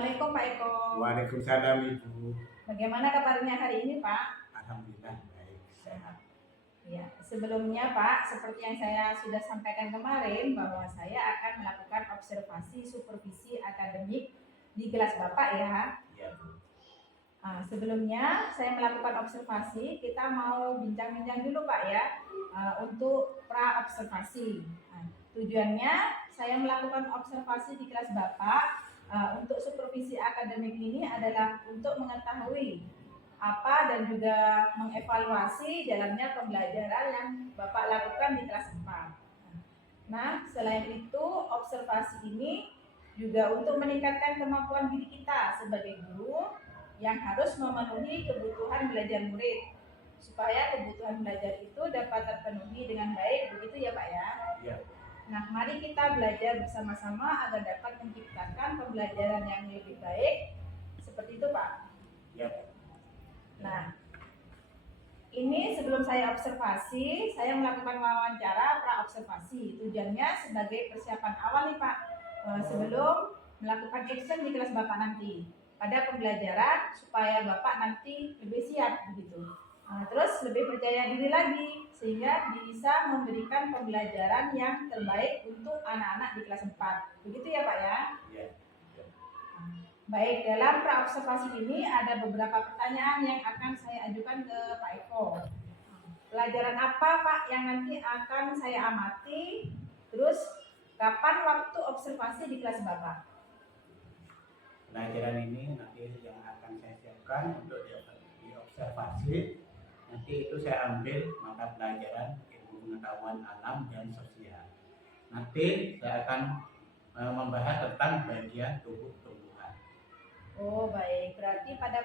Assalamualaikum Pak Eko. Waalaikumsalam Ibu. Bagaimana kabarnya hari ini Pak? Alhamdulillah baik, sehat. Ya, sebelumnya Pak, seperti yang saya sudah sampaikan kemarin bahwa saya akan melakukan observasi supervisi akademik di kelas Bapak ya. Iya Bu. Sebelumnya saya melakukan observasi, kita mau bincang-bincang dulu Pak ya untuk pra observasi. Tujuannya saya melakukan observasi di kelas Bapak untuk supervisi akademik ini adalah untuk mengetahui apa dan juga mengevaluasi jalannya pembelajaran yang Bapak lakukan di kelas 4. Nah, selain itu observasi ini juga untuk meningkatkan kemampuan diri kita sebagai guru yang harus memenuhi kebutuhan belajar murid supaya kebutuhan belajar itu dapat terpenuhi dengan baik, begitu ya Pak ya? Iya. Nah, mari kita belajar bersama-sama agar dapat menciptakan pembelajaran yang lebih baik. Seperti itu, Pak. Iya. Nah, ini sebelum saya observasi, saya melakukan wawancara pra-observasi. Tujuannya sebagai persiapan awal nih, Pak. Sebelum melakukan action di kelas Bapak nanti. Pada pembelajaran, supaya Bapak nanti lebih siap, begitu. Terus lebih percaya diri lagi sehingga bisa memberikan pembelajaran yang terbaik untuk anak-anak di kelas 4. Begitu ya Pak ya? Iya. Baik, dalam pra-observasi ini ada beberapa pertanyaan yang akan saya ajukan ke Pak Eko. Pelajaran apa Pak yang nanti akan saya amati? Terus kapan waktu observasi di kelas Bapak? Pelajaran ini nanti yang akan saya siapkan untuk diobservasi. Nanti itu saya ambil mata pelajaran ilmu pengetahuan alam dan sosial. Nanti saya akan membahas tentang bagian tubuh tumbuhan. Oh baik, berarti pada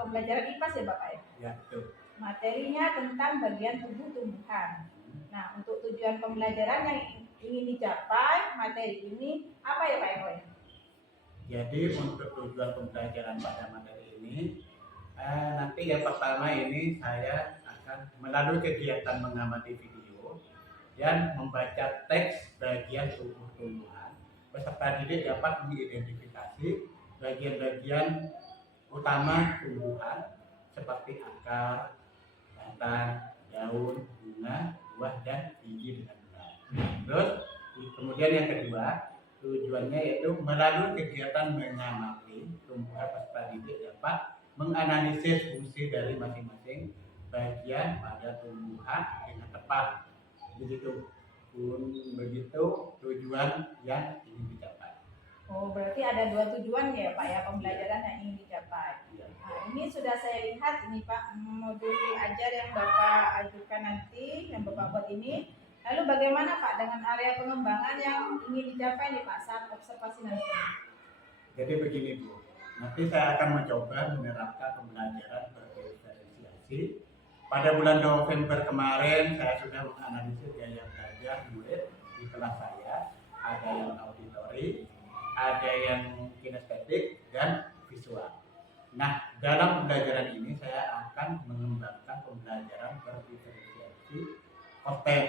pembelajaran IPA ya Bapak ya? Ya betul. Materinya tentang bagian tubuh tumbuhan. Nah, untuk tujuan pembelajaran yang ingin dicapai materi ini apa ya Pak Eko? Jadi untuk tujuan pembelajaran pada materi ini nanti yang pertama ini saya akan melalui kegiatan mengamati video dan membaca teks bagian tubuh tumbuhan. Peserta didik dapat mengidentifikasi bagian-bagian utama tumbuhan seperti akar, batang, daun, bunga, buah, dan biji dengan benar. Terus kemudian yang kedua tujuannya yaitu melalui kegiatan mengamati tumbuhan peserta didik dapat menganalisis fungsi dari masing-masing bagian pada tumbuhan dengan tepat. Begitu tujuan yang ingin dicapai. Oh, berarti ada dua tujuan ya Pak ya pembelajaran yang ingin dicapai. Nah, ini sudah saya lihat ini Pak modul ajar yang Bapak ajukan nanti, yang Bapak buat ini. Lalu bagaimana Pak dengan area pengembangan yang ingin dicapai nih Pak saat observasi nanti? Jadi begini Bu, nanti saya akan mencoba menerapkan pembelajaran berdiferensiasi. Pada bulan November kemarin saya sudah menganalisis gaya belajar murid di kelas saya. Ada yang auditori, ada yang kinestetik dan visual. Nah, dalam pembelajaran ini saya akan mengembangkan pembelajaran berdiferensiasi konten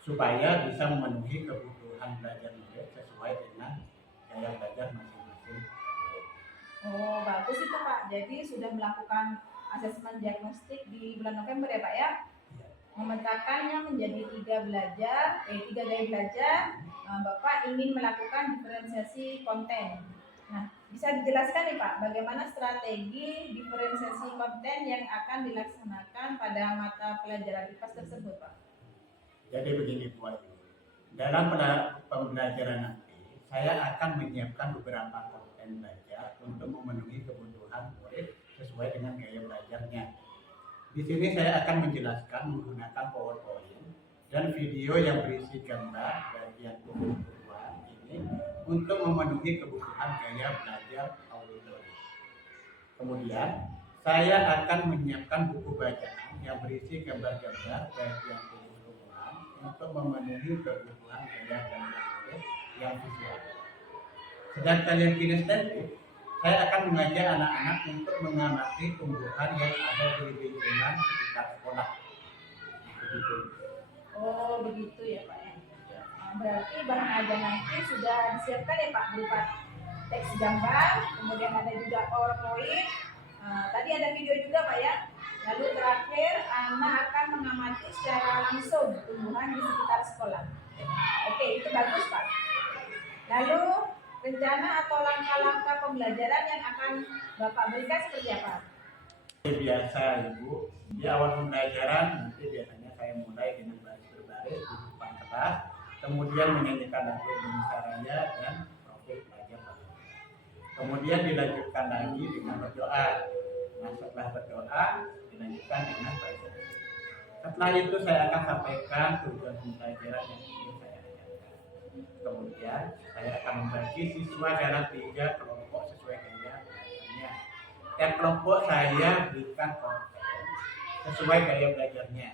supaya bisa memenuhi kebutuhan belajar murid sesuai dengan gaya belajar masing-masing. Oh bagus itu Pak, jadi sudah melakukan asesmen diagnostik di bulan November ya Pak ya? Memetakannya menjadi tiga gaya belajar. Bapak ingin melakukan diferensiasi konten. Nah, bisa dijelaskan nih Pak, bagaimana strategi diferensiasi konten yang akan dilaksanakan pada mata pelajaran IPAS tersebut Pak? Jadi begini Bu Ayu, dalam pembelajaran nanti saya akan menyiapkan beberapa konten belajar untuk memenuhi kebutuhan murid sesuai dengan gaya belajarnya. Di sini saya akan menjelaskan menggunakan PowerPoint dan video yang berisi gambar bagian tubuh tumbuhan ini untuk memenuhi kebutuhan gaya belajar auditori. Kemudian saya akan menyiapkan buku bacaan yang berisi gambar-gambar bagian tubuh tumbuhan untuk memenuhi kebutuhan gaya belajar murid yang visual. Sedangkan yang kinestetik, saya akan mengajak anak-anak untuk mengamati tumbuhan yang ada di lingkungan sekitar sekolah. Begitu. Oh begitu ya Pak ya. Berarti bahan ajar nanti sudah disiapkan ya Pak berupa teks gambar, kemudian ada juga PowerPoint. Tadi ada video juga Pak ya. Lalu terakhir anak akan mengamati secara langsung tumbuhan di sekitar sekolah. Oke, itu bagus Pak. Lalu rencana atau langkah-langkah pembelajaran yang akan Bapak berikan seperti apa? Biasa Ibu, di awal pembelajaran nanti biasanya saya mulai dengan baris berbaris di depan kelas, kemudian menyanyikan lagu Indonesia Raya dan profil pelajar. Kemudian dilanjutkan lagi dengan berdoa. Nah, setelah berdoa dilanjutkan dengan presentasi. Setelah itu saya akan sampaikan tujuan pembelajaran yang ingin saya ajarkan. Kemudian saya akan membagi siswa dalam 3 kelompok sesuai gaya belajarnya. Tiap kelompok saya berikan konten sesuai gaya belajarnya.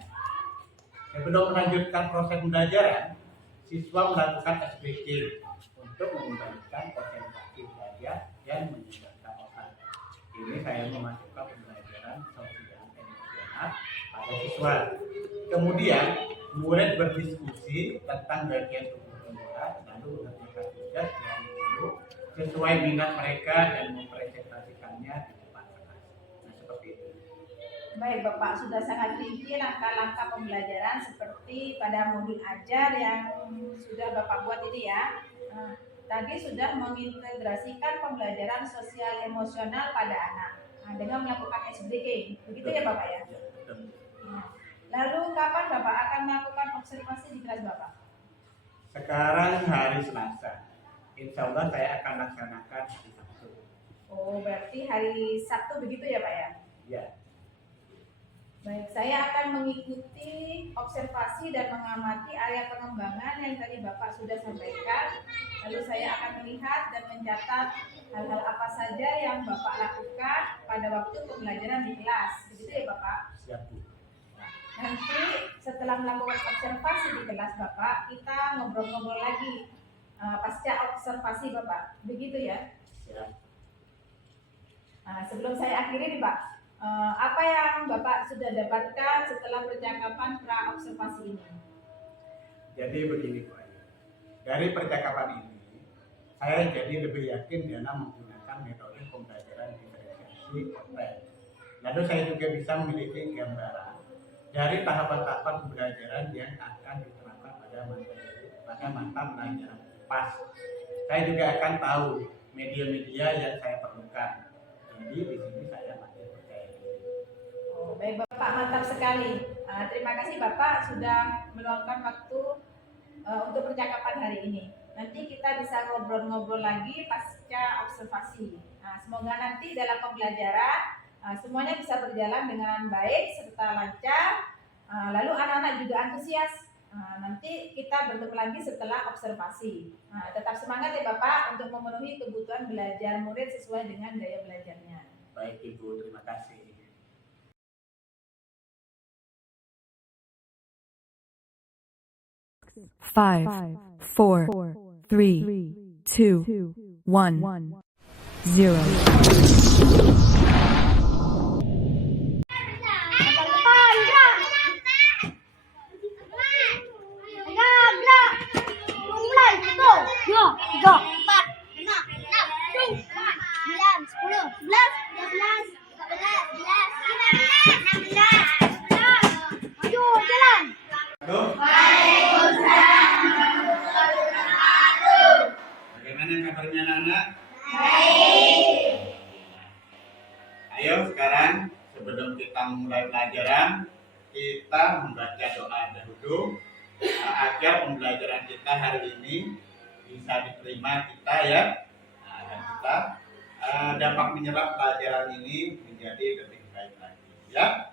Sebelum melanjutkan proses pembelajaran, siswa melakukan SPK untuk mengembalikan konsentrasi belajar dan meningkatkan otak. Ini saya memasukkan pembelajaran sosial emosional pada siswa. Kemudian murid berdiskusi tentang bagian tubuh tumbuhan, lalu mengerjakan tugas yang dulu sesuai minat mereka dan mempresentasikannya di depan kelas. Nah, seperti itu. Baik Bapak, sudah sangat rinci langkah-langkah pembelajaran seperti pada modul ajar yang sudah Bapak buat ini ya. Tadi sudah mengintegrasikan pembelajaran sosial emosional pada anak dengan melakukan SBK, begitu ya Bapak ya? Lalu kapan Bapak akan melakukan observasi di kelas Bapak? Sekarang hari Selasa, insya Allah saya akan laksanakan hari Sabtu. Oh, berarti hari Sabtu begitu ya Pak ya? Ya. Baik, saya akan mengikuti observasi dan mengamati area pengembangan yang tadi Bapak sudah sampaikan. Lalu saya akan melihat dan mencatat hal-hal apa saja yang Bapak lakukan pada waktu pembelajaran di kelas. Begitu ya Bapak? Siap, Bu. Nanti setelah melakukan observasi di kelas Bapak, kita ngobrol-ngobrol lagi pasca observasi Bapak. Begitu ya? Siap. Sebelum saya akhiri nih Pak, apa yang Bapak sudah dapatkan setelah percakapan pra-observasi ini? Jadi begini Pak, dari percakapan ini saya jadi lebih yakin dalam menggunakan metode pembelajaran diferensiasi konten. Lalu saya juga bisa memiliki gambaran dari tahapan-tahapan pembelajaran yang akan diterapkan pada mata pelajaran pas. Saya juga akan tahu media-media yang saya perlukan. Jadi di sini saya masih percaya diri. Oh, baik Bapak, mantap sekali. Terima kasih Bapak sudah meluangkan waktu untuk percakapan hari ini. Nanti kita bisa ngobrol-ngobrol lagi pasca observasi. Semoga nanti dalam pembelajaran semuanya bisa berjalan dengan baik serta lancar. Lalu anak-anak juga antusias. Nanti kita bertemu lagi setelah observasi. Tetap semangat ya Bapak untuk memenuhi kebutuhan belajar murid sesuai dengan gaya belajarnya. Baik Ibu, terima kasih. 5, 4, 3, 2, 1, 0. Bagaimana kabarnya anak-anak? Baik. Ayo sekarang sebelum kita mulai pelajaran, kita membaca doa dahulu agar pembelajaran kita hari ini bisa diterima kita ya. Dan kita dapat menyerap pelajaran ini menjadi lebih baik lagi ya.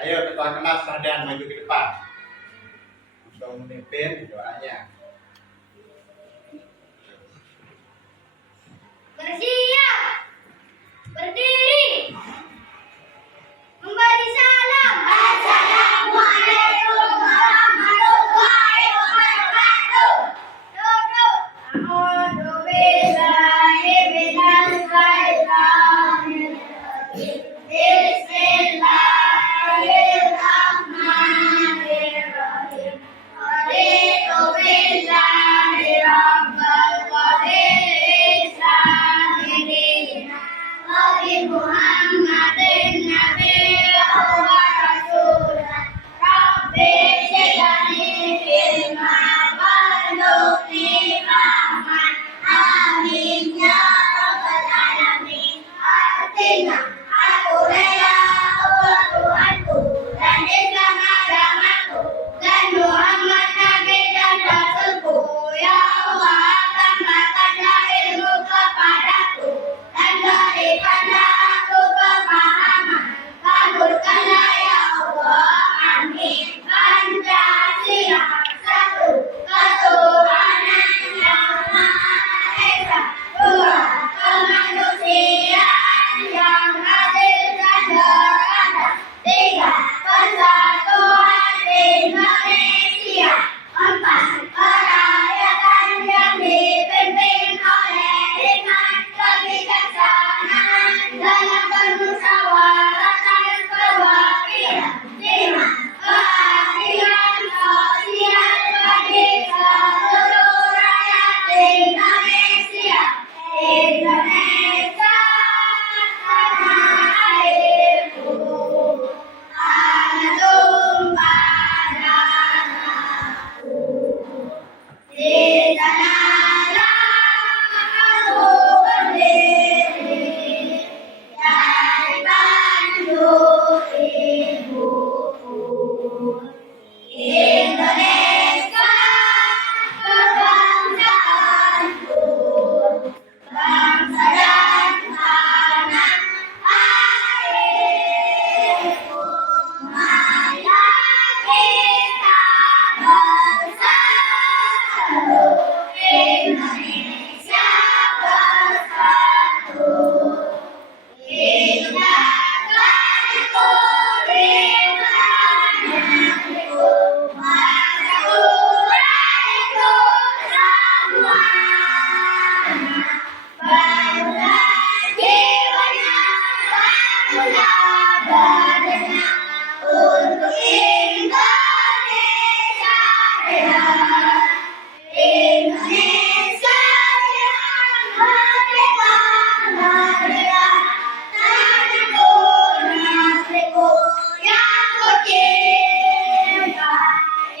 Ayo ketua kelas sadar maju ke depan untuk memimpin doanya. Bersiap, berdiri, memberi salam. Assalamualaikum warahmatullahi wabarakatuh. Duduk. A'udzu billahi minasy syaithanir rajim. Bismillahirrahmanirrahim. Raditu billahi rabbal wa bil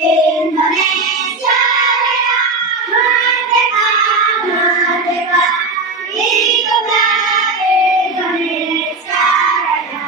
Indonesia Raya, merdeka, merdeka, hiduplah Indonesia Raya.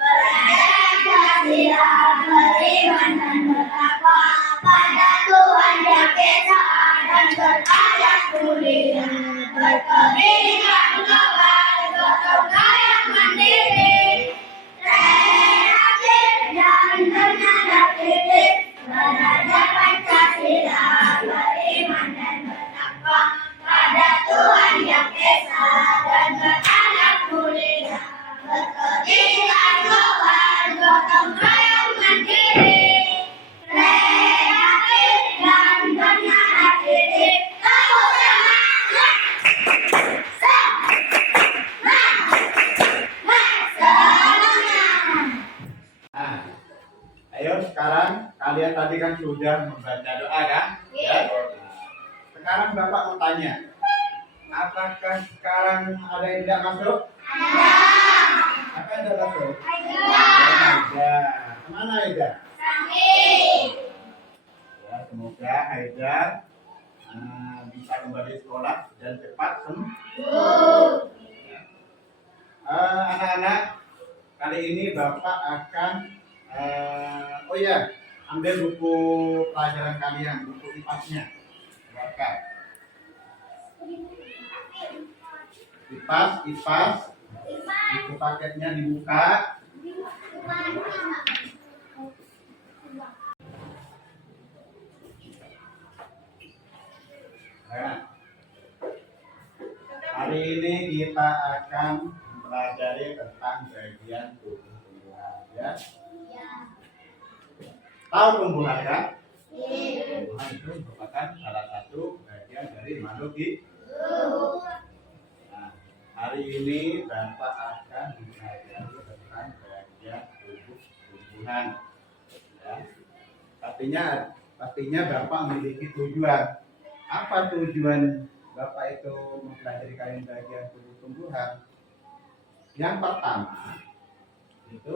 Berpancasila, beriman dan bertakwa pada Tuhan Yang Esa dan berakhlak mulia, berkebinekaan global, gotong royong mandiri, kreatif dan bernada kritis. Belajar Pancasila, beriman dan bertakwa pada Tuhan Yang Esa dan berakhlak mulia, berkebinekaan global, gotong royong mandiri, kreatif dan bernada kritis. Tepuk tangan. Nah, ayo sekarang kalian tadi kan sudah membaca doa kan? Ya. Sekarang Bapak mau tanya, apakah sekarang ada yang tidak masuk? Ada. Apa yang tidak masuk? Ada. Ada. Kemana Aida? Samping. Ya, semoga Aida bisa kembali sekolah dan cepat sembuh. Anak-anak, kali ini Bapak akan ambil buku pelajaran kalian, buku IPAS-nya. Bapak. IPAS, buku paketnya dibuka. Nah, hari ini kita akan mempelajari tentang bagian tumbuhan, ya. Tahu tumbuhan kan? Tumbuhan itu merupakan salah satu bagian dari makhluk hidup. Nah, hari ini Bapak akan mempelajari tentang bagian tumbuhan. Ya. Pastinya Bapak memiliki tujuan. Apa tujuan Bapak itu mempelajari kalian bagian tumbuhan? Yang pertama itu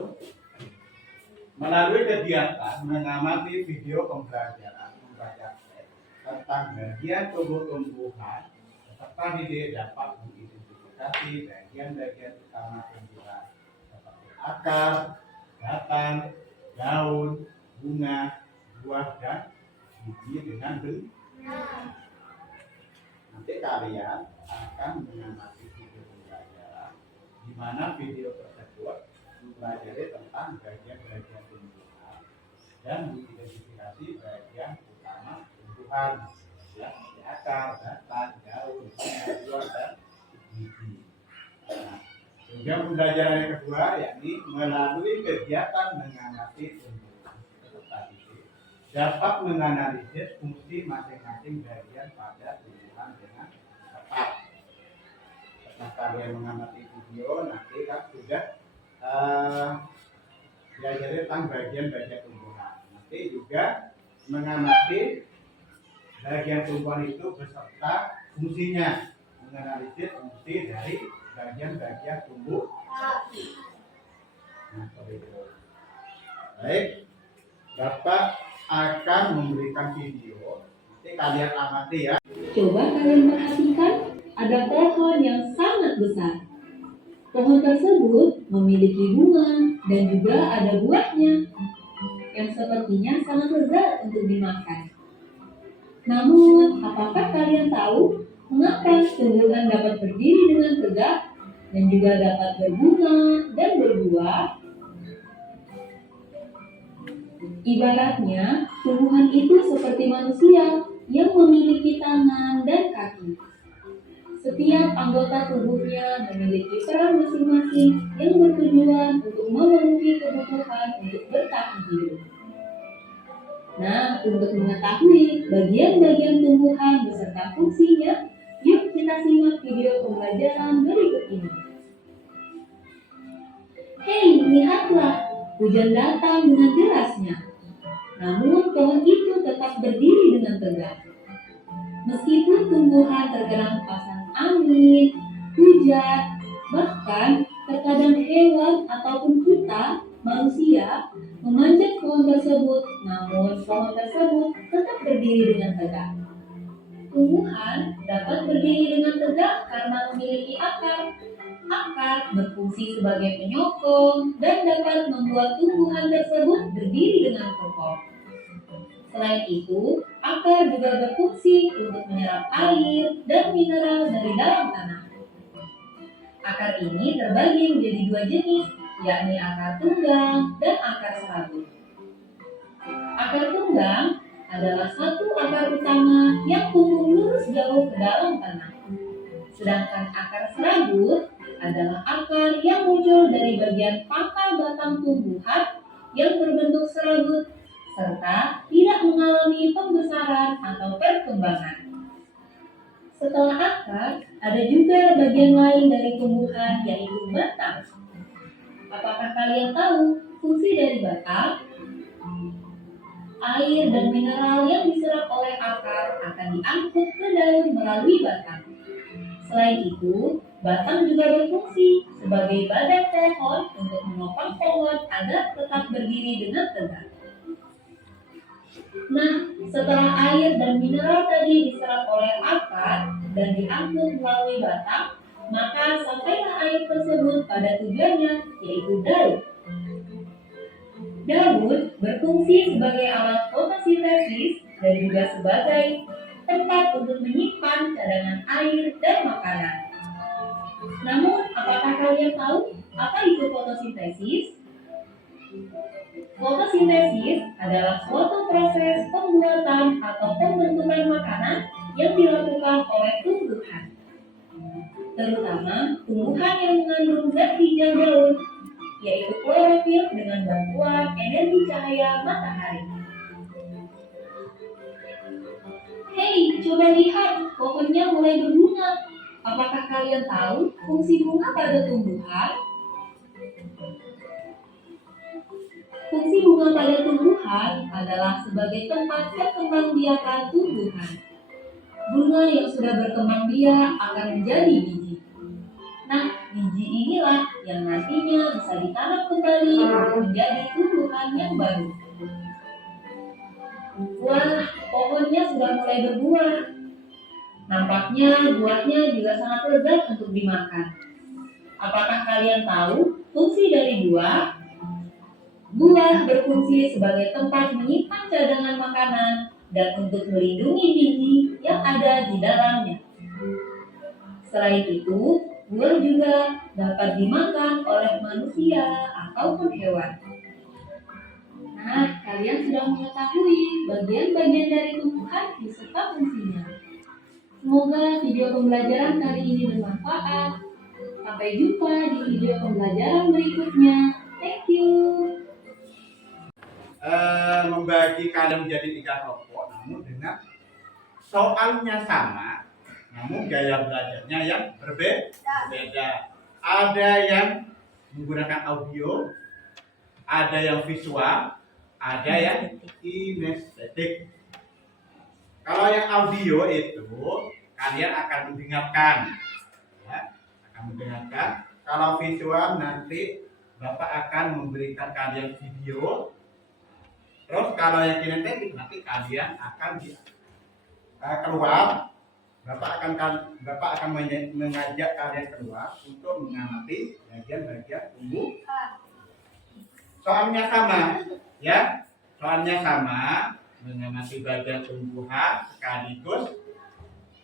melalui kegiatan mengamati video pembelajaran membaca teks tentang bagian tumbuh-tumbuhan, peserta didik dapat mengidentifikasi bagian-bagian utama tumbuhan seperti akar, batang, daun, bunga, buah, dan biji dengan bentuk. Nanti kalian akan mengamati video pembelajaran di mana video tersebut mempelajari tentang bagian-bagian tumbuhan dan mengidentifikasi bagian utama tumbuhan, ya, seperti akar, batang, daun, buah, dan biji. Nah, kemudian pembelajaran yang kedua yakni melalui kegiatan mengamati tumbuhan peserta didik dapat menganalisis fungsi masing-masing bagian pada tumbuhan dengan tepat. Setelah kalian mengamati video, nanti kan sudah diajari tentang bagian-bagian tumbuhan. Nanti juga mengamati bagian tumbuhan itu beserta fungsinya, menganalisis fungsi dari bagian-bagian tumbuh. Nah, seperti itu. Baik, Bapak akan memberikan video. Nanti kalian amati ya. Coba kalian perhatikan, ada pohon yang sangat besar. Pohon tersebut memiliki bunga dan juga ada buahnya yang sepertinya sangat lezat untuk dimakan. Namun, apakah kalian tahu mengapa tumbuhan dapat berdiri dengan tegak dan juga dapat berbunga dan berbuah? Ibaratnya, tumbuhan itu seperti manusia yang memiliki tangan dan kaki. Setiap anggota tubuhnya memiliki peran masing-masing yang bertujuan untuk memenuhi kebutuhan untuk bertahan hidup. Nah, untuk mengetahui bagian-bagian tumbuhan beserta fungsinya, yuk kita simak video pembelajaran berikut ini. Hei, lihatlah, hujan datang dengan derasnya. Namun pohon itu tetap berdiri dengan tegak. Meskipun tumbuhan terkena pasang angin, hujan, bahkan terkadang hewan ataupun kita, manusia, memanjat pohon tersebut, namun pohon tersebut tetap berdiri dengan tegak. Tumbuhan dapat berdiri dengan tegak karena memiliki akar. Akar berfungsi sebagai penyokong dan dapat membuat tumbuhan tersebut berdiri dengan kokoh. Selain itu, akar juga berfungsi untuk menyerap air dan mineral dari dalam tanah. Akar ini terbagi menjadi dua jenis, yakni akar tunggang dan akar serabut. Akar tunggang adalah satu akar utama yang tumbuh lurus jauh ke dalam tanah. Sedangkan akar serabut adalah akar yang muncul dari bagian pangkal batang tumbuhan yang berbentuk serabut serta tidak mengalami pembesaran atau perkembangan. Setelah akar, ada juga bagian lain dari tumbuhan yaitu batang. Apakah kalian tahu fungsi dari batang? Air dan mineral yang diserap oleh akar akan diangkut ke daun melalui batang. Selain itu, batang juga berfungsi sebagai badan pohon untuk menopang pohon agar tetap berdiri dengan tegak. Nah, setelah air dan mineral tadi diserap oleh akar dan diangkut melalui batang, maka sampailah air tersebut pada tujuannya, yaitu daun. Daun berfungsi sebagai alat fotosintesis dan juga sebagai tempat untuk menyimpan cadangan air dan makanan. Namun, apakah kalian tahu apa itu fotosintesis? Fotosintesis adalah suatu proses pembuatan atau pembentukan makanan yang dilakukan oleh tumbuhan, terutama tumbuhan yang mengandung zat hijau daun, yaitu klorofil dengan bantuan energi cahaya matahari. Hei, coba lihat, pohonnya mulai berbunga. Apakah kalian tahu fungsi bunga pada tumbuhan? Fungsi bunga pada tumbuhan adalah sebagai tempat perkembangbiakan tumbuhan. Bunga yang sudah berkembang biak akan menjadi biji. Nah, biji inilah yang nantinya bisa ditanam kembali untuk menjadi tumbuhan yang baru. Wah, pohonnya sudah mulai berbuah. Nampaknya buahnya juga sangat lezat untuk dimakan. Apakah kalian tahu fungsi dari buah? Buah berfungsi sebagai tempat menyimpan cadangan makanan dan untuk melindungi biji yang ada di dalamnya. Selain itu, buah juga dapat dimakan oleh manusia ataupun hewan. Nah, kalian sudah mengetahui bagian-bagian dari tumbuhan beserta fungsinya. Semoga video pembelajaran kali ini bermanfaat. Sampai jumpa di video pembelajaran berikutnya. Thank you. Membagi kalian menjadi 3 kelompok, namun dengan soalnya sama, namun gaya belajarnya yang berbeda. Ada yang menggunakan audio, ada yang visual, ada yang kinestetik. Kalau yang audio itu kalian akan mendengarkan, ya, akan mendengarkan. Kalau visual nanti Bapak akan memberikan kalian video. Terus kalau yang kinestetik nanti kalian akan keluar. Bapak akan mengajak kalian keluar untuk mengamati bagian-bagian tumbuhan. Soalnya sama, ya. Soalnya sama, mengamati bagian tumbuhan sekaligus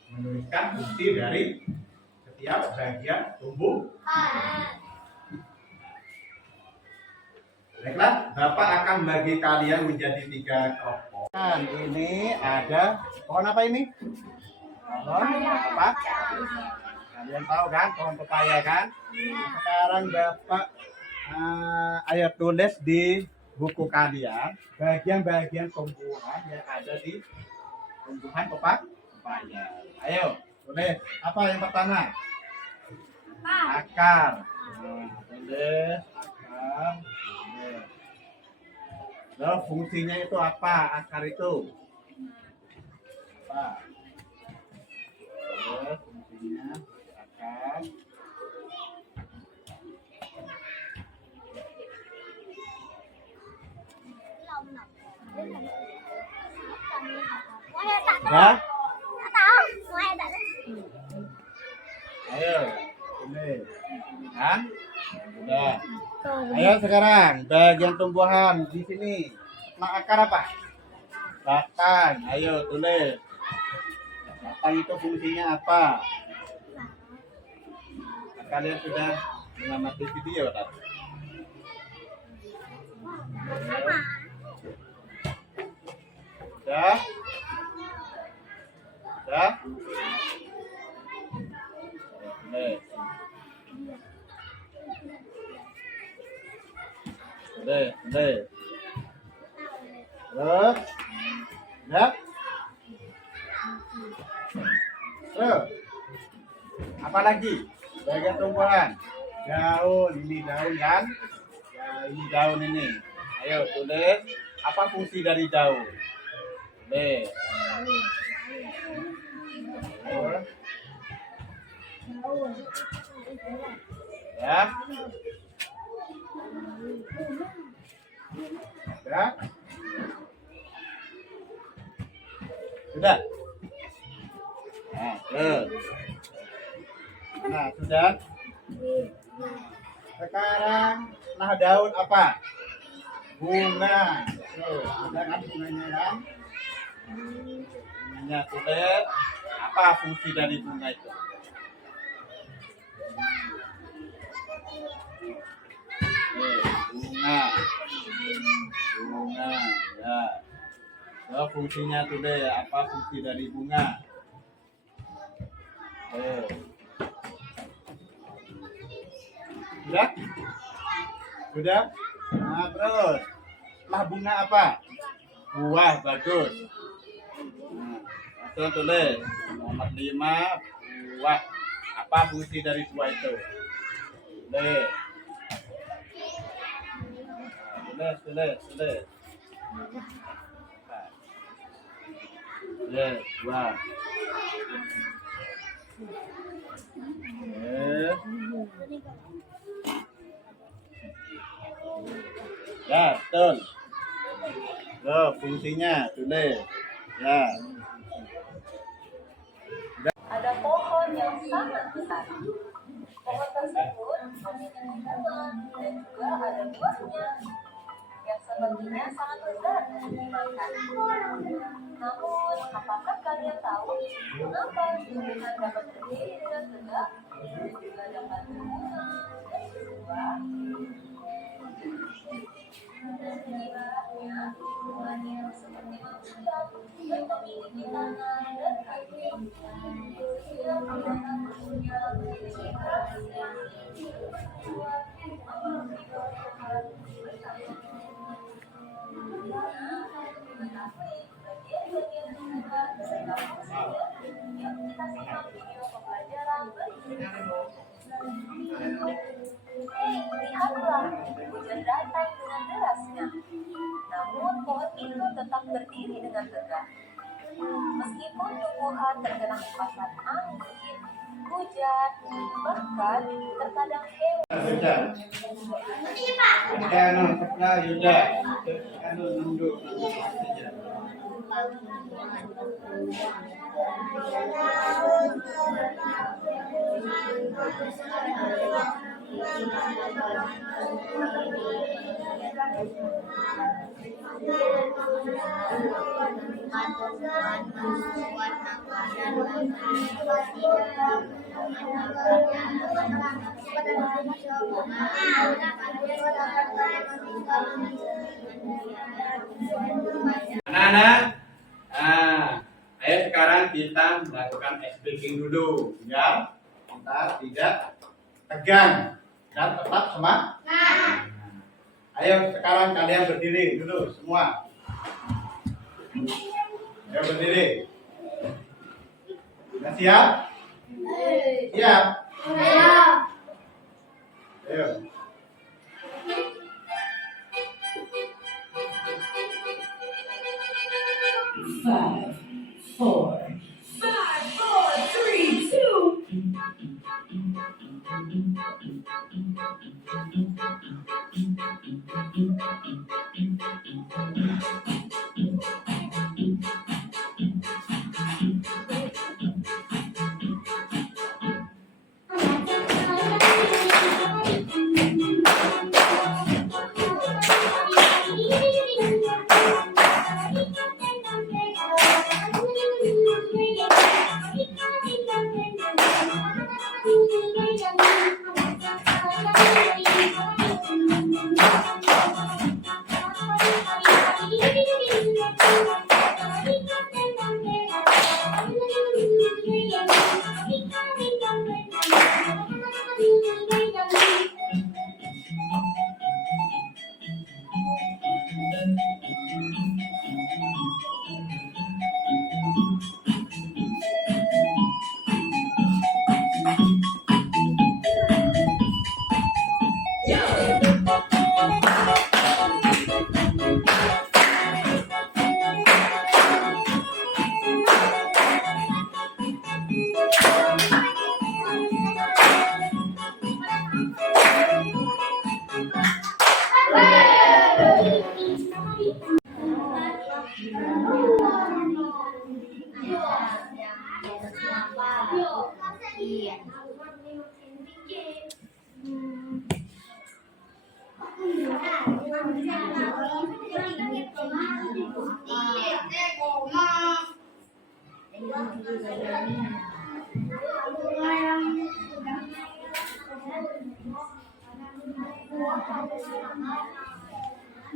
menuliskan fungsi dari setiap bagian tumbuhan. Baiklah, Bapak akan bagi kalian menjadi 3 kelompok. Dan ini ada pohon apa ini? Pohon apa? Kalian tahu kan pohon pepaya kan? Sekarang Bapak ayo tulis di buku kalian bagian-bagian tumbuhan yang ada di tumbuhan pepaya. Ayo tulis apa yang pertama? Akar. Nah, tulis akar. Tulis. Lalu fungsinya itu apa? Akar itu apa? Tulis fungsinya akar. Ya? Ayo, ini, kan? Udah. Ayo sekarang bagian tumbuhan di sini. Nah, akar apa? Batang. Ayo tulis. Batang itu fungsinya apa? Kalian sudah mengamati video tadi. Sudah? Sudah? Tulis. Tulis. Terus? Ya? Terus? Apa lagi? Bagian tumbuhan. Daun, ini daun kan? Ya, ini daun ini. Ayo tulis. Apa fungsi dari daun? Tulis. Ya. Ya. Sudah. Nah, terus. Nah, sudah. Sekarang, nah daun apa? Bunga. Tuh, ada kan bunganya kan? Bunganya tulis. Apa fungsi dari bunga itu? Bunga. Bunga, ya. So, fungsinya tulis. Apa fungsi dari bunga? Sudah? Sudah? Nah, terus. Setelah bunga apa? Buah, bagus. Nah, langsung tulis. Nomor 5, buah. Apa fungsi dari buah itu? Tulis. Tulis. Tulis, buah. Ya, betul. Tuh, fungsinya tulis. Ya. Ada pohon yang sangat besar. Pohon tersebut memiliki bunga dan juga ada buahnya yang sepertinya sangat besar untuk dimakan. Namun, apakah kalian tahu mengapa tumbuhan dapat berdiri dengan tegak, juga dapat berbunga dan berbuah? Ibaratnya, bunganya seperti manusia yang memiliki tangan dan kaki. Setiap tangan punya memiliki rahasia. Membuat memiliki Tuhan bersama. Mengetahui bagian-bagian tumbuhan serta fungsinya, yuk kita simak video pembelajaran berikut. Lihatlah, hujan datang dengan derasnya. Namun pohon itu tetap berdiri dengan tegak. Meskipun tumbuhan terkena hempasan angin, hujan, bahkan terkadang hewan. Sudah. Sudah. Nunduk. Anak-anak, ayo sekarang kita melakukan ice breaking dulu, ya. sebentar, tidak tegang dan tetap semangat. Ayo sekarang kalian berdiri dulu semua. Ayo berdiri. Sudah siap? Siap. Ayo.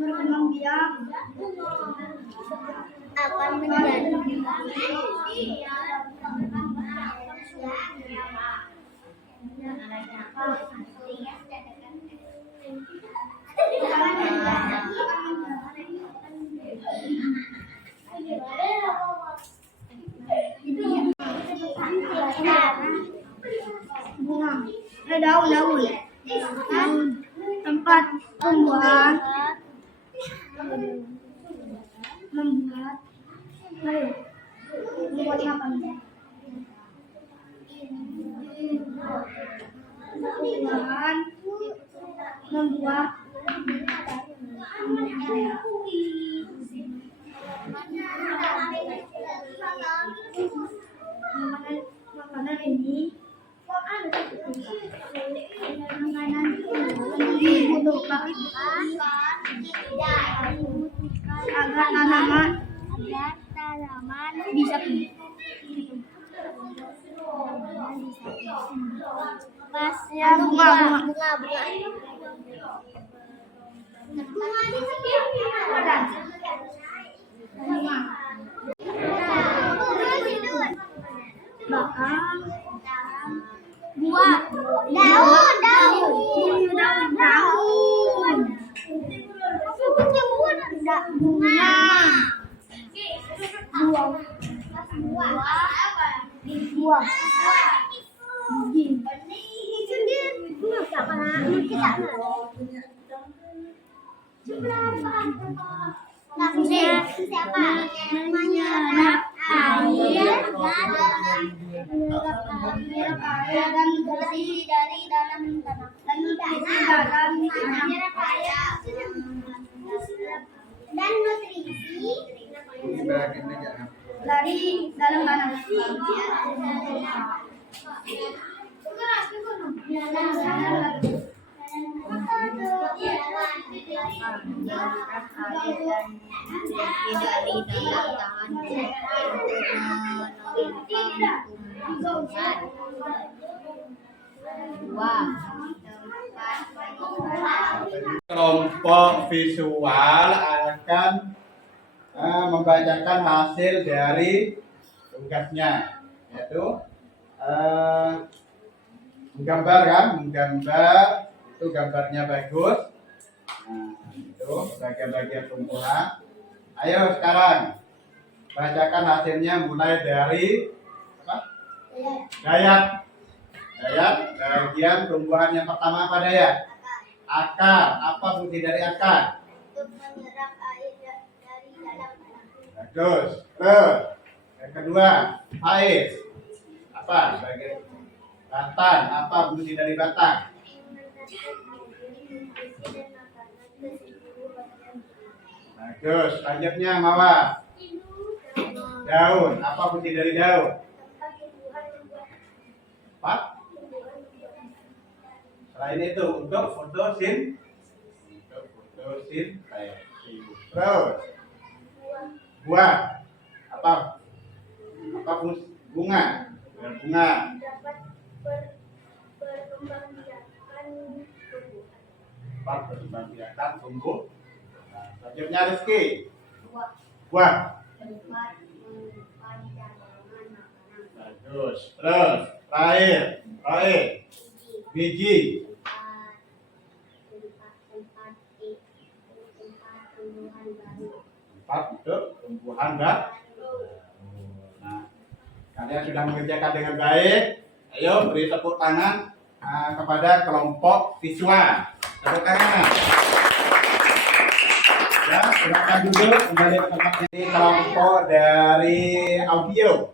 Berkembang biak akan menjadi bunga, daun-daun, tempat tumbuhan membuat apa nih? Tumbuhan membuat makanan ini dibutuhkan agar tanaman bisa tumbuh. Pas ya bunga bakal buah daun bunga buah siapa? Menyerap air dan bersih dari dalam tanah dan nutrisi dari dalam tanah. Kelompok visual akan membacakan hasil dari tugasnya, yaitu Menggambar kan, menggambar itu gambarnya bagus. Nah, itu bagian-bagian tumbuhan. Ayo sekarang bacakan hasilnya mulai dari apa? Dayat. Dayat, bagian tumbuhan yang pertama apa Dayat? Akar. Apa fungsi dari akar? Untuk menyerap air dari dalam tanah. Bagus. Terus yang kedua, air. Apa? Bagian batang. Apa fungsi dari batang? Bagus. Selanjutnya Mawar. Daun. Apa fungsi dari daun? Apa? Selain itu untuk fotosintesis. Terus buah. Apa? Apa fungsi bunga? Bunga. Dapat berkembangbiakan tumbuhan. Apa berkembangbiakan tumbuh? Nah, selanjutnya Rizky. Buah. Buah. Dapat menyimpan cadangan makanan. Bagus. Terus terakhir biji. Tempat tumbuhan baru. Empat untuk tumbuhan baru. Nah, kalian sudah mengerjakan dengan baik. Ayo beri tepuk tangan kepada kelompok siswa. Tepuk tangan. Ya, silakan duduk kembali ke tempatnya. Ini kelompok dari audio.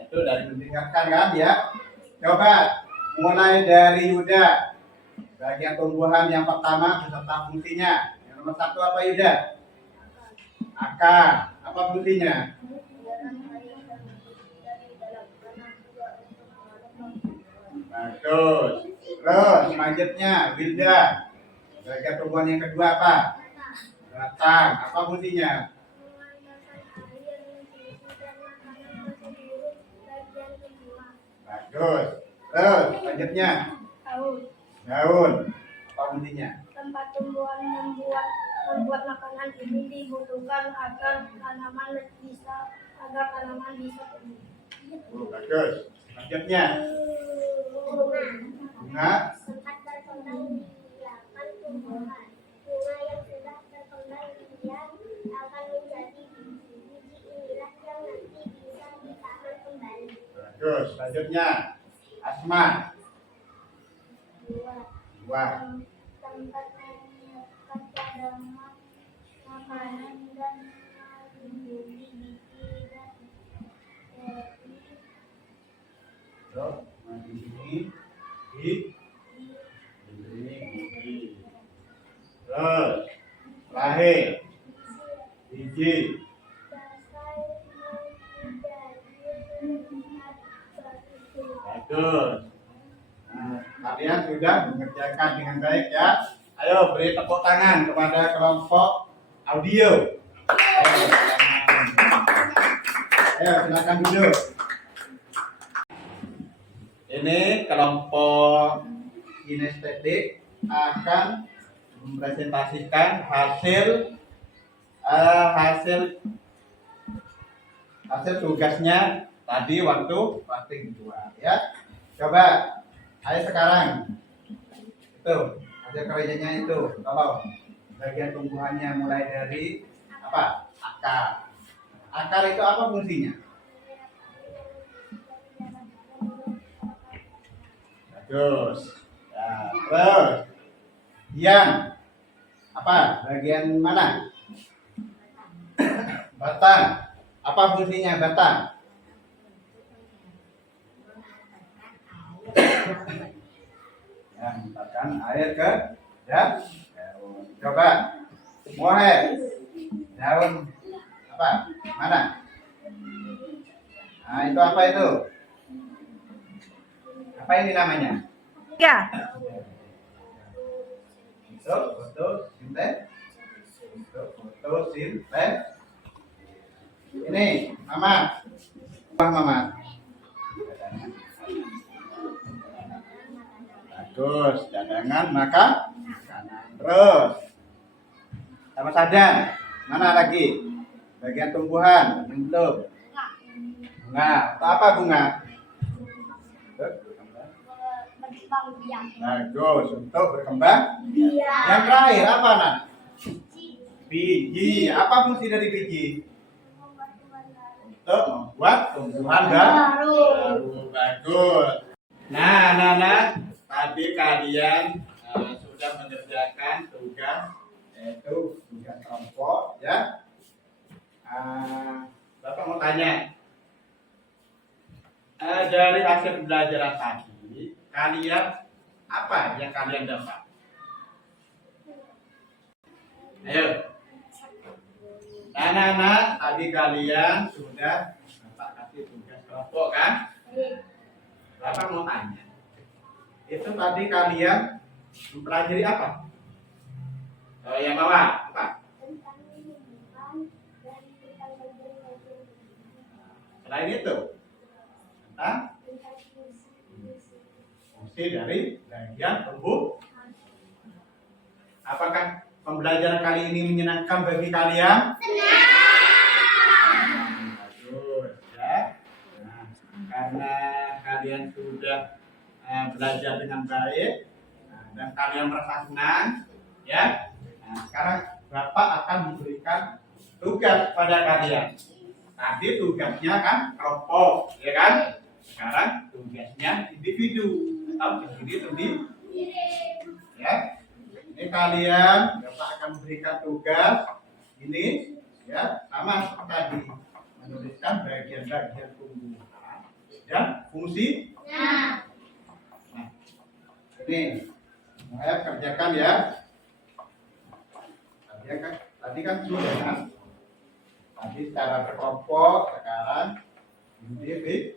Itu dari mendengarkan kan ya. Coba mulai dari Yuda. Bagian tumbuhan yang pertama beserta fungsinya. Yang nomor satu apa Yuda? Akar. Apa fungsinya? Bagus. Terus selanjutnya Wilda. Bagian tumbuhan yang kedua apa? Batang. Apa fungsinya? Bagus. Terus selanjutnya daun. Apa fungsinya? Tempat tumbuhan membuat makanan ini dibutuhkan agar tanaman bisa tumbuh. Bagus. Selanjutnya bunga. Tempat berkembang biakan tumbuhan. Bunga yang sudah berkembang biak akan menjadi biji. Biji inilah yang nanti bisa ditanam kembali. Bagus. Selanjutnya Asma. Buah. Tempat menyiapkan cadangan makanan dan melindungi biji dan Terus ini biji. Terus terakhir biji. Bagus. Nah, kalian sudah mengerjakan dengan baik ya. Ayo beri tepuk tangan kepada kelompok audio. Ayo silakan duduk. Ini kelompok kinestetik akan mempresentasikan hasil tugasnya tadi waktu praktik 2 ya. Coba ayo sekarang itu hasil kerjanya itu tolong bagian tumbuhannya mulai dari apa? Akar. Akar itu apa fungsinya? Bagus. Ya, terus yang apa? Bagian mana? Batang. Apa fungsinya batang? Ya, menempatkan air ke daun. Coba Moher. Daun apa? Mana? Nah, itu apa itu? Apa ini namanya? Ya. Fotosintesis. Ini Mama. Mama. Bagus, cadangan makanan. Terus sama sadar. Mana lagi? Bagian tumbuhan, belum. Bunga. Atau apa bunga? berkembang biak. Bagus, untuk berkembang. Biak. Yang terakhir apa, Nak? Biji. Apa fungsi dari biji? Untuk membuat tumbuhan baru. Bagus. Nah, tadi kalian sudah mengerjakan tugas, yaitu tugas kelompok, ya. Bapak mau tanya, dari hasil pembelajaran tadi, kalian apa yang kalian dapat? Ayo. Nah, tadi kalian sudah Bapak kasih tugas kelompok kan? Bapak mau tanya, itu tadi kalian mempelajari apa? Yang bawah apa? Tentang tumbuhan dan tentang bagian-bagian Selain itu, tentang fungsi. fungsi dari bagian tumbuh. Apakah pembelajaran kali ini menyenangkan bagi kalian? Bagus, ya. Nah, karena kalian sudah belajar dengan baik, dan kalian merasa senang, ya. Nah, sekarang Bapak akan memberikan tugas pada kalian. Tadi tugasnya kan kelompok, ya kan? Sekarang tugasnya individu atau sendiri-sendiri. Ya. Ini kalian Bapak akan memberikan tugas ini, ya, sama seperti tadi, menuliskan bagian-bagian tumbuhan dan fungsi. Nah, ini saya kerjakan ya. Tadi kan sudah kan? Tadi secara berkelompok, sekarang individu.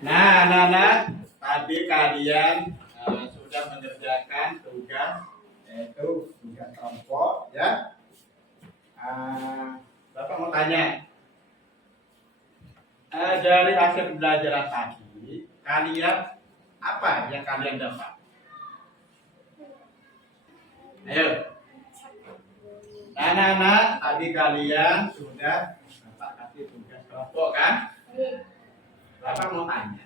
Nah, tadi kalian sudah mengerjakan tugas, yaitu tugas kelompok, ya. Bapak mau tanya, dari hasil pembelajaran tadi, kalian apa yang kalian dapat? Ayo. Nah, tadi kalian sudah Bapak kasih tugas kelompok kan? Bapak mau tanya,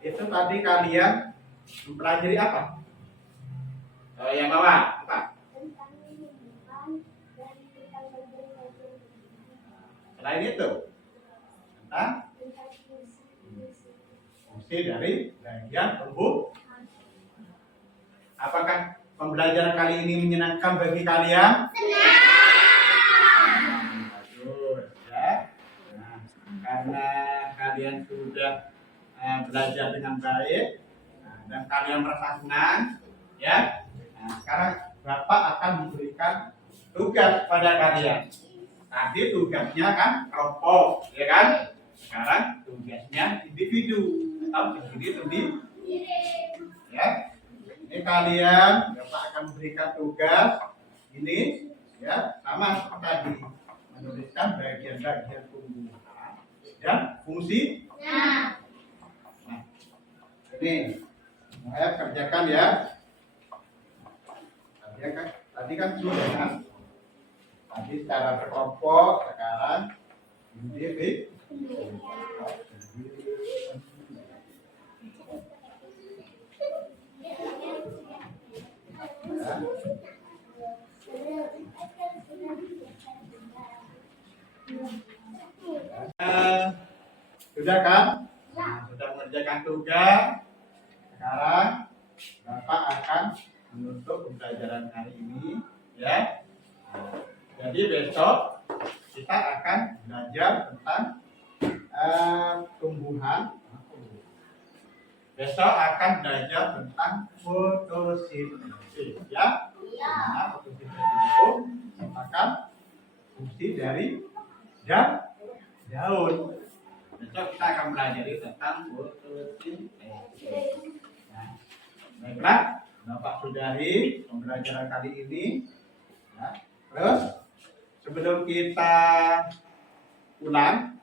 itu tadi kalian mempelajari apa? Yang bawah apa? Tentang tumbuhan dan tentang bagian-bagian Selain itu, tentang fungsi. fungsi dari bagian tumbuh. Apakah pembelajaran kali ini menyenangkan bagi kalian? Bagus, ya. Nah, karena kalian sudah belajar dengan baik, dan kalian merasa senang, ya. Nah, sekarang Bapak akan memberikan tugas pada kalian. Tadi tugasnya kan kelompok, ya kan? Sekarang tugasnya individu atau sendiri-sendiri. Ya. Ini kalian Bapak akan memberikan tugas ini, ya, sama seperti tadi, menuliskan bagian-bagian tumbuhan dan fungsi. Nah, ini saya kerjakan ya. Tadi kan sudah kan? Tadi secara berkelompok, sekarang individu. Sudah kan? Nah, sudah mengerjakan tugas. Sekarang Bapak akan menutup pembelajaran hari ini, ya. Jadi besok kita akan belajar tentang tumbuhan. Besok akan belajar tentang fotosintesis, ya. Nah, fotosintesis itu merupakan fungsi dari daun. Besok kita akan belajar tentang fotosintesis. Nah, baiklah, Bapak sudahi pembelajaran kali ini. Ya. Terus sebelum kita pulang,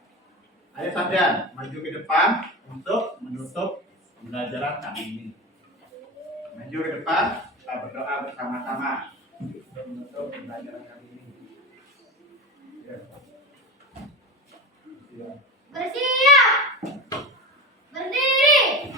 ayo Sandian maju ke depan untuk menutup pembelajaran kali ini. Maju ke depan, kita berdoa bersama-sama untuk menutup pembelajaran kali ini. Ya. Ya. Bersiap. Berdiri.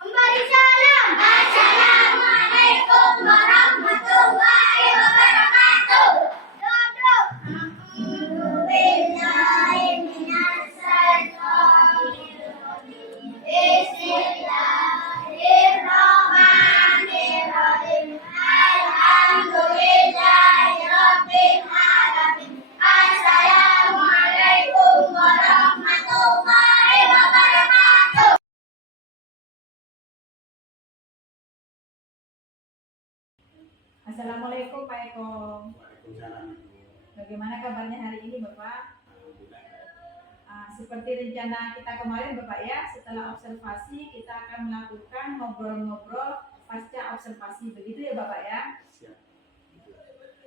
Kembali salam. Assalamualaikum warahmatullahi wabarakatuh. Duduk. A'udzubillahi minasyaitonir rajim. Bismillahirrahmanirrahim. Alhamdulillahi rabbil alamin. Assalamualaikum warahmatullahi wabarakatuh. Assalamualaikum Pak Eko. Waalaikumsalam. Bagaimana kabarnya hari ini Bapak? Alhamdulillah. Seperti rencana kita kemarin Bapak ya, setelah observasi kita akan melakukan ngobrol-ngobrol pasca observasi, begitu ya Bapak ya? Siap.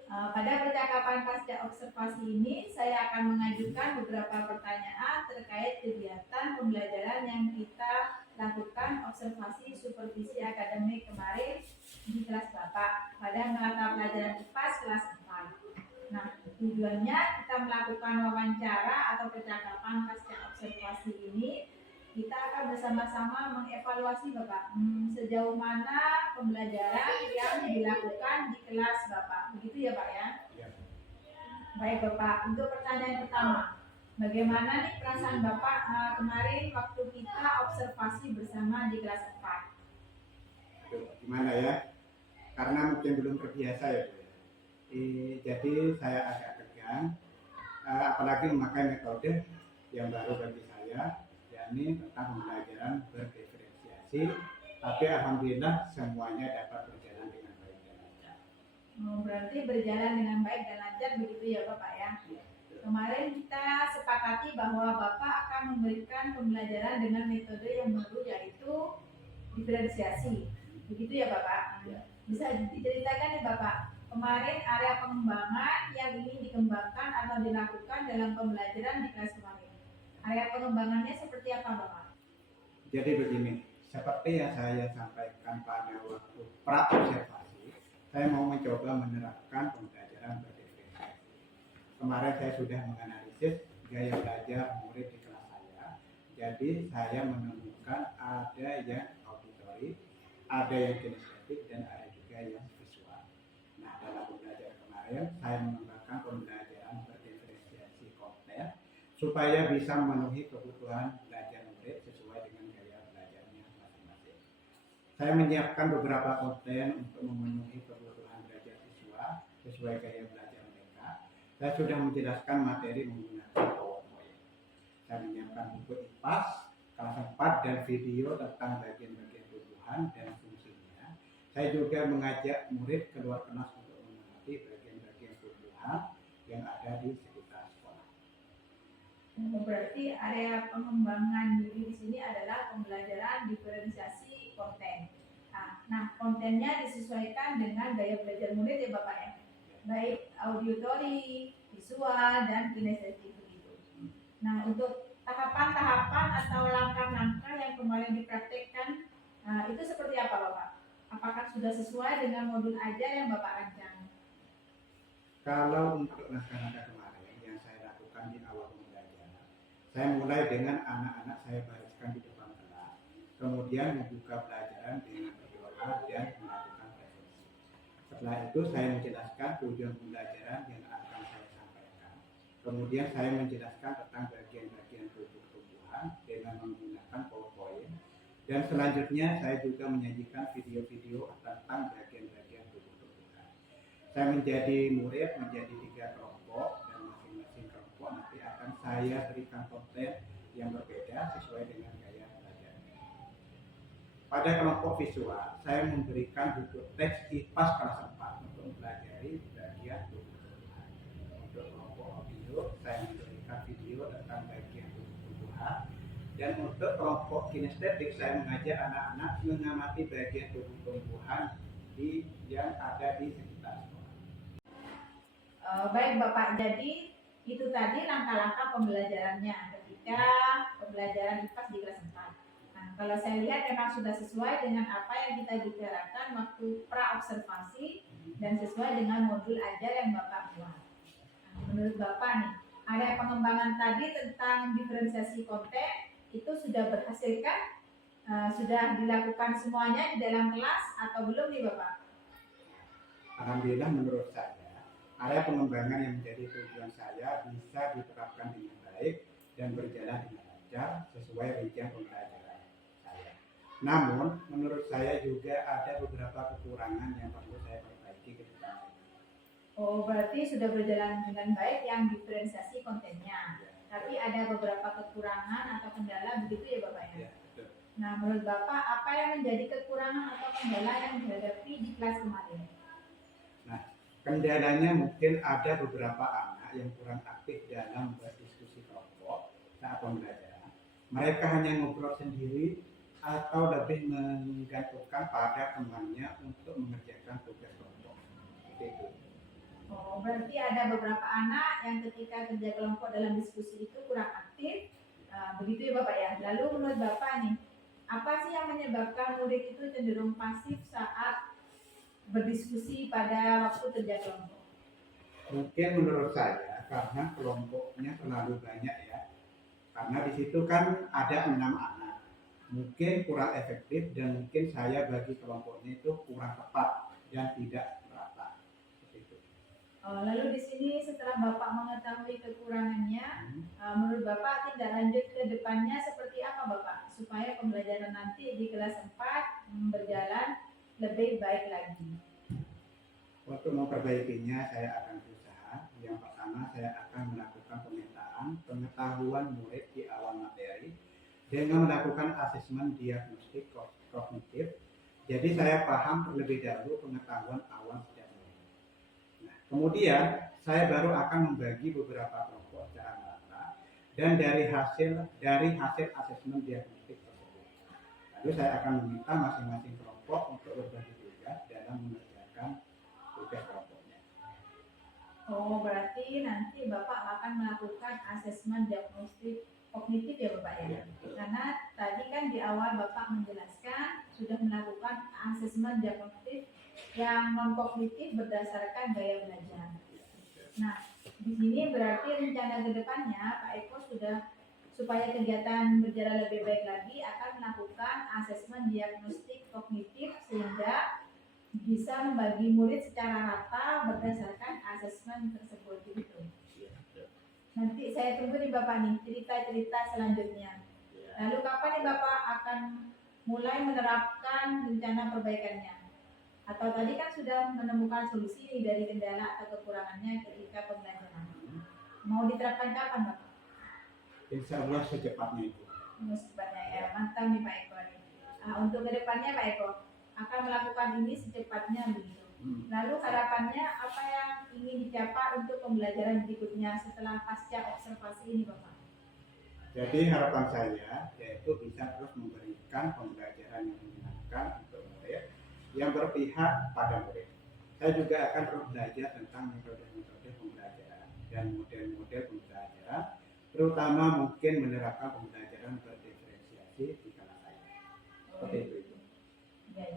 Pada percakapan pasca observasi ini saya akan mengajukan beberapa pertanyaan terkait kegiatan pembelajaran yang kita lakukan observasi supervisi akademik kemarin di kelas Bapak pada mata pelajaran IPAS kelas 4. Nah, tujuannya kita melakukan wawancara atau percakapan pasca observasi ini, kita akan bersama-sama mengevaluasi Bapak sejauh mana pembelajaran yang dilakukan di kelas Bapak. Begitu ya Pak ya? Ya. Baik Bapak, untuk pertanyaan pertama, bagaimana nih perasaan Bapak kemarin waktu kita observasi bersama di kelas 4? Aduh, gimana ya? Karena mungkin belum terbiasa ya Bu. Jadi saya agak tegang, apalagi memakai metode yang baru bagi saya, yakni tentang pembelajaran berdiferensiasi. Tapi alhamdulillah semuanya dapat berjalan dengan baik dan lancar. Berarti berjalan dengan baik dan lancar begitu ya Bapak ya? Kemarin kita sepakati bahwa Bapak akan memberikan pembelajaran dengan metode yang baru yaitu diferensiasi. Begitu ya Bapak? Ya. Bisa diceritakan nih Bapak, kemarin area pengembangan yang ingin dikembangkan atau dilakukan dalam pembelajaran di kelas kemarin. Area pengembangannya seperti apa Bapak? Jadi begini, seperti yang saya sampaikan pada waktu pra-observasi, saya mau mencoba menerapkan pembelajaran berdiferensiasi. Kemarin saya sudah menganalisis gaya belajar murid di kelas saya. Jadi saya menemukan ada yang auditory, ada yang kinestetik, dan ada juga yang visual. Nah, dalam pembelajaran kemarin, saya mengembangkan pembelajaran berdiferensiasi konten supaya bisa memenuhi kebutuhan belajar murid sesuai dengan gaya belajarnya masing-masing. Saya menyiapkan beberapa konten untuk memenuhi kebutuhan belajar siswa sesuai gaya belajar mereka. Saya sudah menjelaskan materi menggunakan PowerPoint. Saya menyiapkan buku IPAS kelas 4 dan video tentang bagian-bagian tubuhan dan fungsinya. Saya juga mengajak murid keluar kelas untuk mengamati bagian-bagian tubuhan yang ada di sekitar sekolah. Berarti area pengembangan diri di sini adalah pembelajaran diferensiasi konten. Nah, kontennya disesuaikan dengan gaya belajar murid ya Bapak ya, baik auditory, visual, dan kinestetik begitu. Nah, untuk tahapan-tahapan atau langkah-langkah yang kemarin dipraktekkan itu seperti apa Bapak? Apakah sudah sesuai dengan modul ajar yang Bapak rancang? Kalau untuk langkah-langkah kemarin yang saya lakukan di awal pembelajaran, saya mulai dengan anak-anak saya bariskan di depan kelas, kemudian membuka pelajaran dengan berdoa dan melakukan refleksi. Setelah itu saya menjelaskan tujuan pembelajaran yang akan saya sampaikan. Kemudian saya menjelaskan tentang bagian-bagian tubuh-tubuhan dengan menggunakan PowerPoint. Dan selanjutnya saya juga menyajikan video-video tentang bagian-bagian tubuh-tubuhan. Saya menjadi murid menjadi 3 kelompok dan masing-masing kelompok nanti akan saya berikan konten yang berbeda sesuai dengan gaya belajarnya. Pada kelompok visual, saya memberikan buku teks IPAS kelas 4 untuk mempelajari bagian tubuh-tubuhan. Untuk kelompok audio, saya memberikan video tentang bagian tubuh-tubuhan. Dan untuk kelompok kinestetik, saya mengajak anak-anak mengamati bagian tubuh-tubuhan yang ada di sekitar sekolah. Baik Bapak, jadi itu tadi langkah-langkah pembelajarannya ketika pembelajaran IPAS di kelas 4. Nah, kalau saya lihat memang sudah sesuai dengan apa yang kita bicarakan waktu pra-observasi dan sesuai dengan modul ajar yang Bapak buat. Nah, menurut Bapak nih, area pengembangan tadi tentang diferensiasi konten itu sudah berhasil kan? Sudah dilakukan semuanya di dalam kelas atau belum nih Bapak? Alhamdulillah menurut saya, area pengembangan yang menjadi tujuan saya bisa diterapkan dengan baik dan berjalan dengan lancar sesuai rincian pembelajaran saya. Namun, menurut saya juga ada beberapa kekurangan yang perlu saya perbaiki ke depan. Oh, berarti sudah berjalan dengan baik yang diferensiasi kontennya. Tapi ada beberapa kekurangan atau kendala begitu ya Bapak ya? Ya, betul. Nah, menurut Bapak apa yang menjadi kekurangan atau kendala yang dihadapi di kelas kemarin? Kendalanya mungkin ada beberapa anak yang kurang aktif dalam berdiskusi kelompok saat pembelajaran. Mereka hanya ngobrol sendiri atau lebih menggantungkan pada temannya untuk mengerjakan tugas kelompok. Seperti itu. Oh, berarti ada beberapa anak yang ketika kerja kelompok dalam diskusi itu kurang aktif. Begitu ya Bapak ya. Lalu menurut Bapak nih, apa sih yang menyebabkan murid itu cenderung pasif saat berdiskusi pada waktu kerja kelompok? Mungkin menurut saya karena kelompoknya terlalu banyak ya. Karena di situ kan ada 6 anak. Mungkin kurang efektif dan mungkin saya bagi kelompoknya itu kurang tepat dan tidak merata. Seperti itu. Lalu di sini setelah Bapak mengetahui kekurangannya, menurut Bapak tindak lanjut ke depannya seperti apa Bapak? Supaya pembelajaran nanti di kelas 4 berjalan lebih baik lagi. Untuk memperbaikinya saya akan berusaha. Yang pertama saya akan melakukan pemetaan pengetahuan murid di awal materi dengan melakukan asesmen diagnostik kognitif. Jadi saya paham terlebih dahulu pengetahuan awal setiap murid. Nah, kemudian saya baru akan membagi beberapa kelompok secara merata dan dari hasil asesmen diagnostik tersebut. Lalu saya akan meminta masing-masing kelompok untuk berbagi tugas dalam mengerjakan tugas kelompoknya. Oh, berarti nanti Bapak akan melakukan asesmen diagnostik kognitif ya Bapak ya? Ya, betul. Karena tadi kan di awal Bapak menjelaskan sudah melakukan asesmen diagnostik yang non kognitif berdasarkan gaya belajar. Nah, di sini berarti rencana ke depannya Pak Eko sudah supaya kegiatan berjalan lebih baik lagi akan melakukan asesmen diagnostik kognitif sehingga bisa membagi murid secara rata berdasarkan asesmen tersebut gitu. Nanti saya tunggu nih Bapak nih cerita-cerita selanjutnya. Lalu kapan nih Bapak akan mulai menerapkan rencana perbaikannya? Atau tadi kan sudah menemukan solusi nih dari kendala atau kekurangannya ketika pembelajaran. Mau diterapkan kapan Bapak? Insya Allah secepatnya itu. Secepatnya ya, mantap nih Pak Eko nih. Untuk kedepannya Pak Eko akan melakukan ini secepatnya begitu. Lalu harapannya apa yang ingin dicapai untuk pembelajaran berikutnya setelah pasca observasi ini Bapak? Jadi harapan saya yaitu bisa terus memberikan pembelajaran yang menyenangkan untuk murid yang berpihak pada murid. Saya juga akan terus belajar tentang metode-metode pembelajaran dan model-model pembelajaran, terutama mungkin menerapkan pembelajaran berdiferensiasi di kelas saya. Seperti itu. Ya.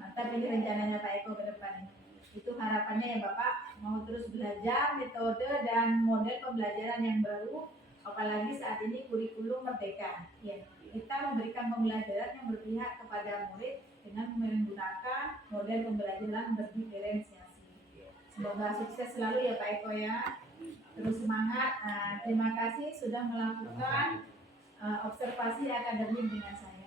Mantap ini rencananya Pak Eko ke depan. Itu harapannya ya Bapak mau terus belajar metode dan model pembelajaran yang baru, apalagi saat ini kurikulum merdeka. Ya, kita memberikan pembelajaran yang berpihak kepada murid dengan menggunakan model pembelajaran berdiferensiasi. Semoga sukses selalu ya Pak Eko ya. Terus semangat. Terima kasih sudah melakukan observasi akademik dengan saya.